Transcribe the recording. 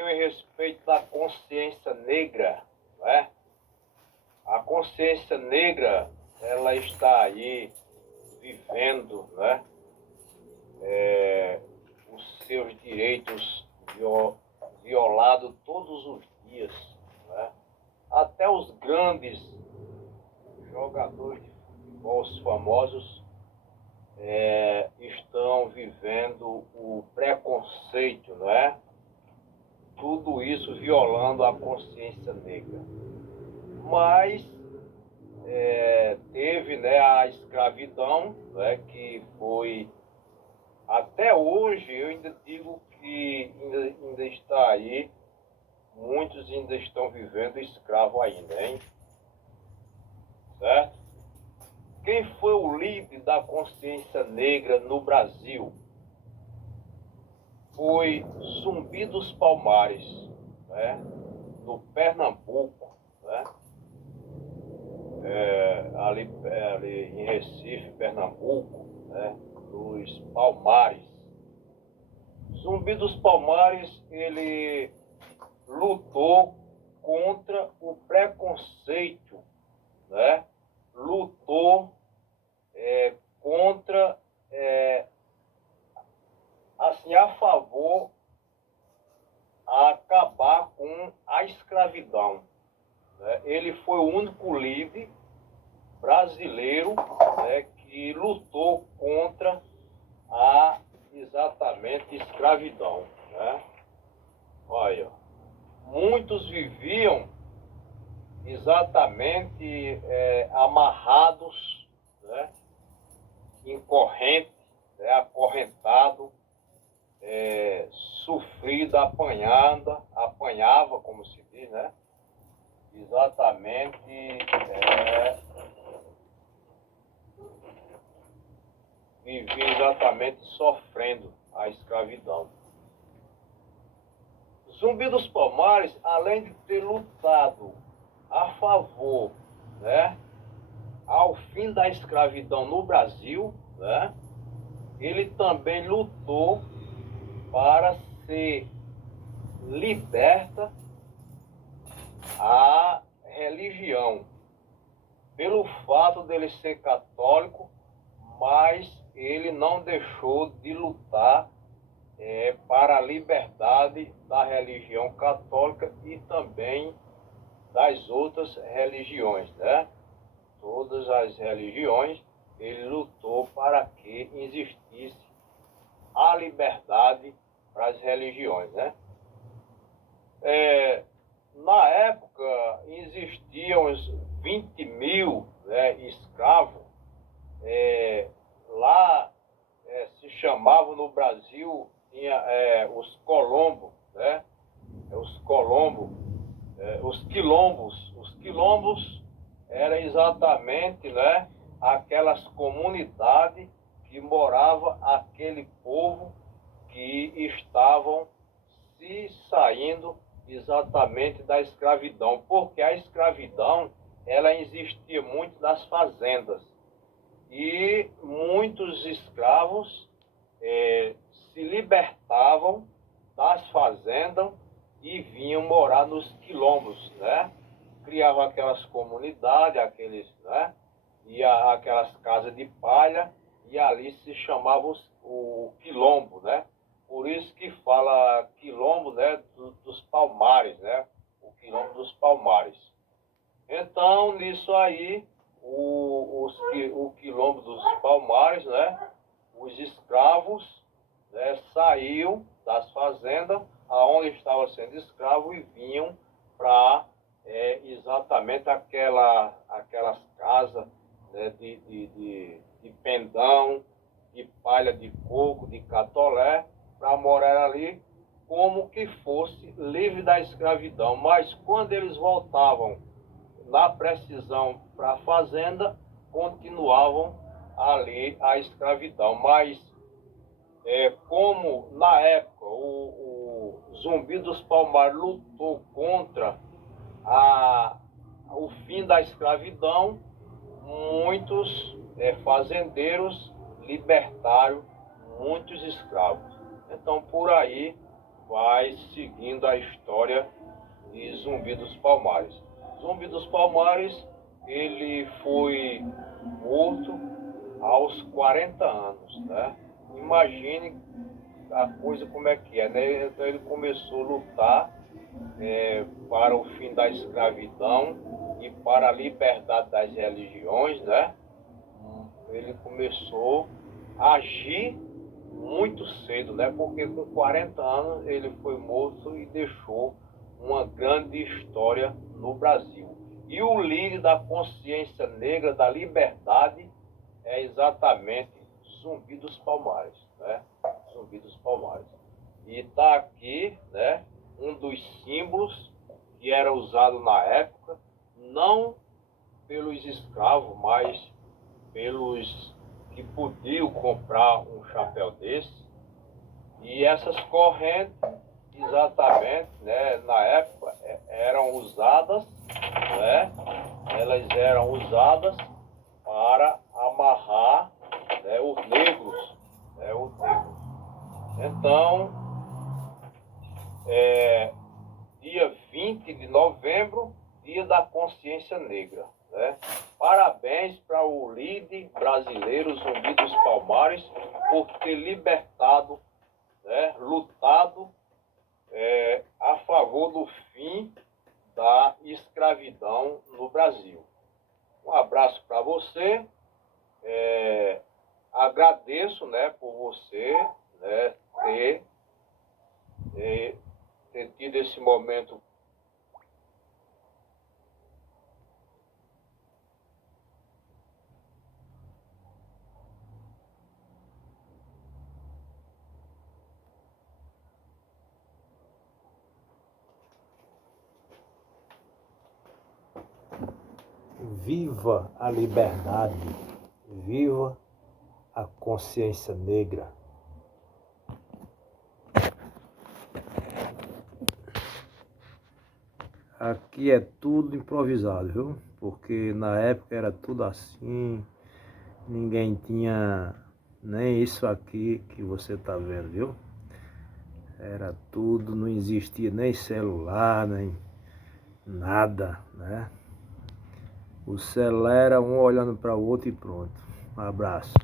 pouquinho a respeito da consciência negra, não é? A consciência negra, ela está aí vivendo, né? Os seus direitos violados todos os dias, né? Até os grandes jogadores de futebol, os famosos, estão vivendo o preconceito, não é? Tudo isso violando a consciência negra. Mas teve, né, a escravidão, né, que foi, até hoje, eu ainda digo que ainda está aí, muitos ainda estão vivendo escravo ainda, hein? Certo? Quem foi o líder da consciência negra no Brasil? Foi Zumbi dos Palmares, né? No Pernambuco, né? Ali em Recife, Pernambuco, né? Nos Palmares. Zumbi dos Palmares, ele lutou contra o preconceito, né? Lutou contra, assim, a favor a acabar com a escravidão, né? Ele foi o único líder brasileiro, né, que lutou contra a exatamente escravidão, né? Olha, muitos viviam exatamente amarrados, né, em corrente, né, acorrentado, sofrido, apanhava, como se diz, né? Exatamente, vivia exatamente sofrendo a escravidão. Zumbi dos Palmares, além de ter lutado a favor, né, ao fim da escravidão no Brasil, né, ele também lutou para ser liberta a religião, pelo fato dele ser católico, mas ele não deixou de lutar para a liberdade da religião católica e também das outras religiões, né? Todas as religiões, ele lutou para que existisse a liberdade para as religiões, né? Na época existiam uns 20 mil, né, escravos. Lá se chamava no Brasil, tinha os colombos, né? Os colombos, os quilombos. Os quilombos eram exatamente, né, aquelas comunidades que morava aquele povo que estavam se saindo exatamente da escravidão, porque a escravidão ela existia muito nas fazendas e muitos escravos se libertavam das fazendas e vinham morar nos quilombos, né? Criavam aquelas comunidades, né? E aquelas casas de palha, e ali se chamava o quilombo, né? Por isso que fala quilombo, né, dos Palmares, né? O quilombo dos Palmares. Então, nisso aí, o quilombo dos Palmares, né? Os escravos, né, saíam das fazendas aonde estavam sendo escravos e vinham para exatamente aquelas casas, né, de pendão, de palha de coco, de catolé, para morar ali como que fosse livre da escravidão. Mas quando eles voltavam na precisão para a fazenda, continuavam ali a escravidão. Mas como na época o Zumbi dos Palmares lutou contra o fim da escravidão, muitos fazendeiros libertaram muitos escravos. Então, por aí vai seguindo a história de Zumbi dos Palmares. Zumbi dos Palmares, ele foi morto aos 40 anos, né? Imagine a coisa como é que é, né? Então ele começou a lutar para o fim da escravidão e para a liberdade das religiões, né? Ele começou a agir muito cedo, né? Porque com 40 anos ele foi morto e deixou uma grande história no Brasil. E o líder da consciência negra, da liberdade, é exatamente Zumbi dos Palmares, né? Zumbi dos Palmares. E está aqui, né, um dos símbolos que era usado na época, não pelos escravos, mas pelos que podiam comprar um chapéu desse. E essas correntes, exatamente, né, na época, eram usadas, né, elas eram usadas para amarrar, né, os negros, né, os negros. Então, dia 20 de novembro, dia da consciência negra, né? Parabéns para o líder brasileiro Zumbi dos Palmares por ter libertado, né, lutado a favor do fim da escravidão no Brasil. Um abraço para você. Agradeço, né, por você, né, ter tido esse momento. Viva a liberdade, viva a consciência negra. Aqui é tudo improvisado, viu? Porque na época era tudo assim, ninguém tinha nem isso aqui que você tá vendo, viu? Era tudo, não existia nem celular, nem nada, né? O celular era um olhando para o outro e pronto. Um abraço.